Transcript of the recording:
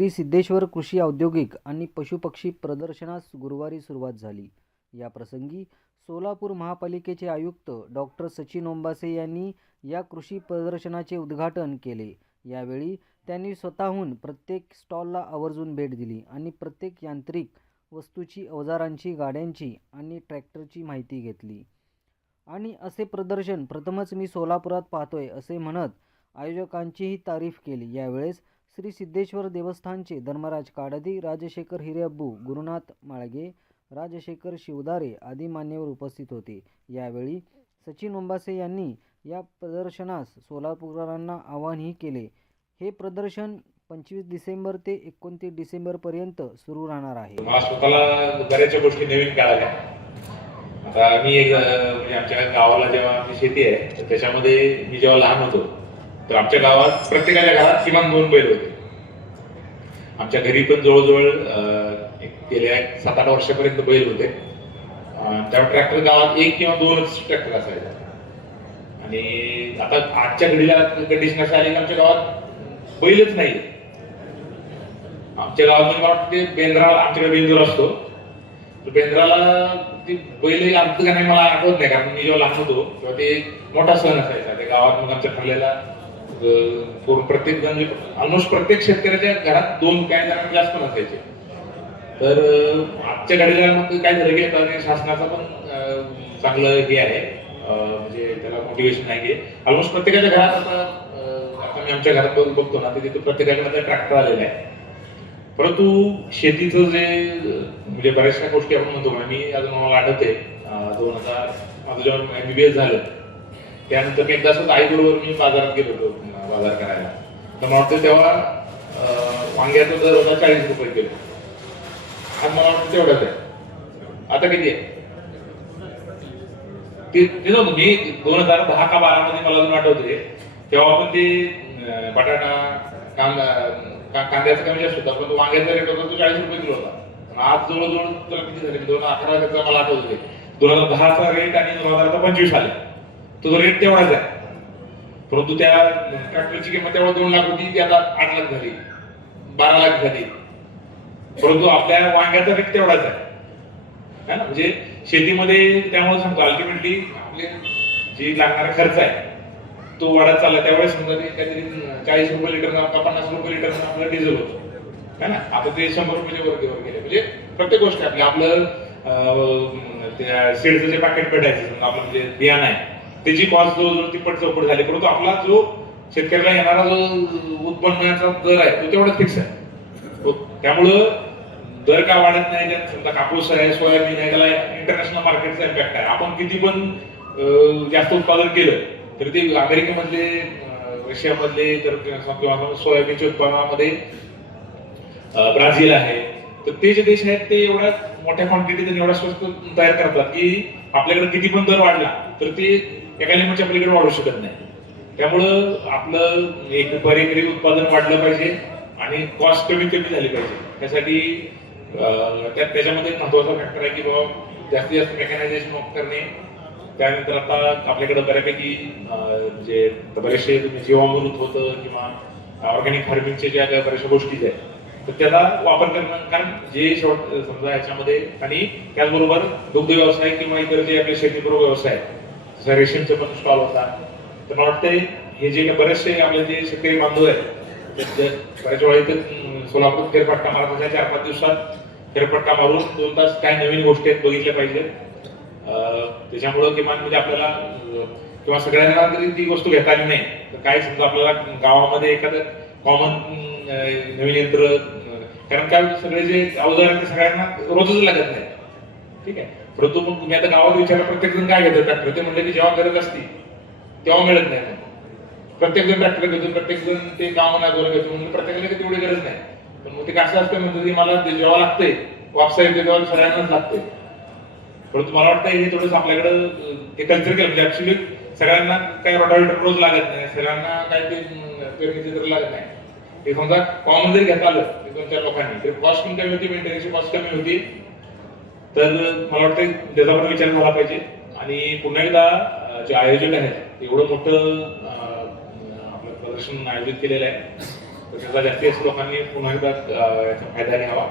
श्री सिद्धेश्वर कृषी औद्योगिक आणि पशुपक्षी प्रदर्शनास गुरुवारी सुरुवात झाली. या प्रसंगी सोलापूर महापालिकेचे आयुक्त डॉक्टर सचिन ओंबासे यांनी या कृषी प्रदर्शनाचे उद्घाटन केले. यावेळी त्यांनी स्वतःहून प्रत्येक स्टॉलला आवर्जून भेट दिली आणि प्रत्येक यांत्रिक वस्तूची, अवजारांची, गाड्यांची आणि ट्रॅक्टरची माहिती घेतली. आणि असे प्रदर्शन प्रथमच मी सोलापुरात पाहतोय असे म्हणत आयोजकांचीही तारीफ केली. यावेळेस श्री सिद्धेश्वर देवस्थानचे धर्मराज काडदी, राजशेखर हिरेअब्बू, गुरुनाथ माळगे, राजशेखर शिवदारे आदी मान्यवर उपस्थित होते. यावेळी सचिन ओंबासे यांनी या प्रदर्शनास सोलापूरकरांना आवाहनही केले. हे प्रदर्शन 25 डिसेंबर ते 29 डिसेंबरपर्यंत सुरू राहणार आहे. मला स्वतःला बऱ्याचशा गोष्टी नवीन कळाल्या. आता मी म्हणजे आमच्या गावाला जेव्हा आमची शेती आहे तर त्याच्यामध्ये मी जेव्हा लहान होतो तर आमच्या गावात प्रत्येकाच्या घरात किमान 2 बैल होते. आमच्या घरी पण जवळजवळ गेल्या 7-8 वर्षापर्यंत बैल होते. तेव्हा ट्रॅक्टर गावात 1 किंवा 2च ट्रॅक्टर असायचे. आणि आता आजच्या घडीला कंडिशन अशी आली की आमच्या गावात बैलच नाही. आमच्या गावात मला वाटते बेंद्राला, आमच्याकडे बेंदूर असतो, तर बेंद्राला ती बैल आणतं का नाही मला आठवत नाही, कारण मी जेव्हा लहान होतो तेव्हा ते मोठा सण असायचा. त्या गावात मग आमच्या ठरलेला प्रत्येक जण ऑलमोस्ट प्रत्येक शेतकऱ्याच्या घरात 2 काही जणांना जास्त नसायचे. तर आजच्या घडीला मग काय झालं की आता शासनाचा पण चांगलं हे आहे, म्हणजे त्याला मोटिवेशन आहे की ऑलमोस्ट प्रत्येकाच्या घरात आता मी आमच्या घरात बघतो ना, तिथे प्रत्येकाकडे ट्रॅक्टर आलेला आहे. परंतु शेतीचं जे म्हणजे बऱ्याचशा गोष्टी आपण म्हणतो ना, मी अजून मला आठवते 2000 माझं जेव्हा MBBS झालं त्यानंतर मी एकदा असंच आईबरोबर मी बाजारात गेलो होतो बाजार करायला. तर मला वाटतं तेव्हा वांग्याचा दर होता 40 रुपये किलो. आज मला वाटतं तेवढंच आहे. आता किती आहे ते नव्हतं. मी 2010 का 12 मध्ये मला अजून आठवते तेव्हा पण ते बटाटा, कांद्याचा कमी जास्त होता, पण वांग्याचा रेट होता तो 40 रुपये किलो होता. आज जवळजवळ त्याला किती झाले, 2011 त्याचा मला आठवत होते 2010चा रेट आणि 2025 आले तो रेट तेवढाच आहे. परंतु त्या ट्रॅक्टरची किंमत तेव्हा 2 लाख होती, ती आता 8 लाख झाली, 12 लाख झाली. परंतु आपल्या वांग्याचा रेट तेवढाच आहे ना. म्हणजे शेतीमध्ये त्यामुळे सांगतो अल्टिमेटली आपले जी लागणारा खर्च आहे तो वाढत चालला. त्यावेळेस समजा ते काहीतरी 40 रुपये लिटर का 50 रुपये लिटर आपलं डिझेल होतं है ना. आता ते 100 रुपयाच्या वर गेले. म्हणजे प्रत्येक गोष्ट आपलं त्या सीडचं जे पॅकेट भेटायचं आपलं म्हणजे बियाणं आहे त्याची कॉस्ट जवळजवळ तिप्पट चौपट झाली. परंतु आपला जो शेतकऱ्याला येणारा जो उत्पन्नाचा दर आहे तो तेवढाच फिक्स आहे. त्यामुळं दर का वाढत नाही. समजा कापूस आहे, सोयाबीन आहे, त्याला इंटरनॅशनल मार्केटचा इम्पॅक्ट आहे. आपण किती पण जास्त उत्पादन केलं तर ते अमेरिकेमधले, रशियामधले, तर किंवा सोयाबीनच्या उत्पादनामध्ये ब्राझील आहे, तर ते जे देश आहेत ते एवढ्या मोठ्या क्वांटिटीत एवढा स्वस्त तयार करतात की आपल्याकडे किती पण दर वाढला तर ते एका लिमिटच्या पलीकडे वाढू शकत नाही. त्यामुळं आपलं एक बरेकरी उत्पादन वाढलं पाहिजे आणि कॉस्ट कमी झाली पाहिजे. त्यासाठी त्याच्यामध्ये महत्वाचा फॅक्टर आहे की बाबा जास्तीत जास्त मेकॅनायझेशन करणे. त्यानंतर आता आपल्याकडे बऱ्यापैकी म्हणजे बरेचसे जीवामृत होतं किंवा ऑर्गॅनिक फार्मिंगचे ज्या बऱ्याचशा गोष्टी आहेत तर त्याचा वापर करणं. कारण जे समजा याच्यामध्ये, आणि त्याचबरोबर दुग्ध व्यवसाय किंवा इतर जे आपले शेतीपूर्व व्यवसाय जसं रेशीमचे पण स्टॉल होता. तर मला वाटतं हे जे बरेचसे आपले जे शेतकरी बांधव आहेत बऱ्याच वेळा इथं सोलापूर फेरफटका मारत 4-5 दिवसात फेरफटका मारून 2 तास काय नवीन गोष्टी आहेत बघितल्या पाहिजेत. त्याच्यामुळं किमान म्हणजे आपल्याला किंवा सगळ्यांना तरी ती वस्तू घेता आली नाही तर काय समजा आपल्याला गावामध्ये एखादं कॉमन नवीन यंत्र, कारण काय सगळे जे अवजार आहेत ते सगळ्यांना रोजच लागत नाही. ठीक आहे. परंतु मग तुम्ही आता गावात विचारलं प्रत्येक जण काय घेतो ट्रॅक्टर, ते म्हणले की जेव्हा गरज असते तेव्हा मिळत नाही. प्रत्येक जण ट्रॅक्टर घेतो, प्रत्येक जण ते काम नाही घेतो, म्हणजे प्रत्येकाला तेवढी गरज नाही. पण मग ते कसं असतं म्हणतो की मला जेव्हा लागतंय वापसा येते तेव्हा सगळ्यांनाच लागते. परंतु मला वाटतं हे थोडंसं आपल्याकडं ते कल्चर केलं म्हणजे ऍक्च्युली सगळ्यांना काही रोटावेटर रोज लागत नाही, सगळ्यांना काय ते पेरणीचे जर लागत नाही. ते समजा कॉमन जरी घेता आलं 2-4 लोकांनी कॉस्ट पण कमी होती, मेंटेनन्सची कॉस्ट कमी होती. तर मला वाटतं त्याचा पण विचार झाला पाहिजे. आणि पुन्हा एकदा जे आयोजक आहेत एवढं मोठं आपलं प्रदर्शन आयोजित केलेलं आहे तर त्याचा जास्तीत जास्त लोकांनी पुन्हा एकदा याचा फायदा घ्यावा.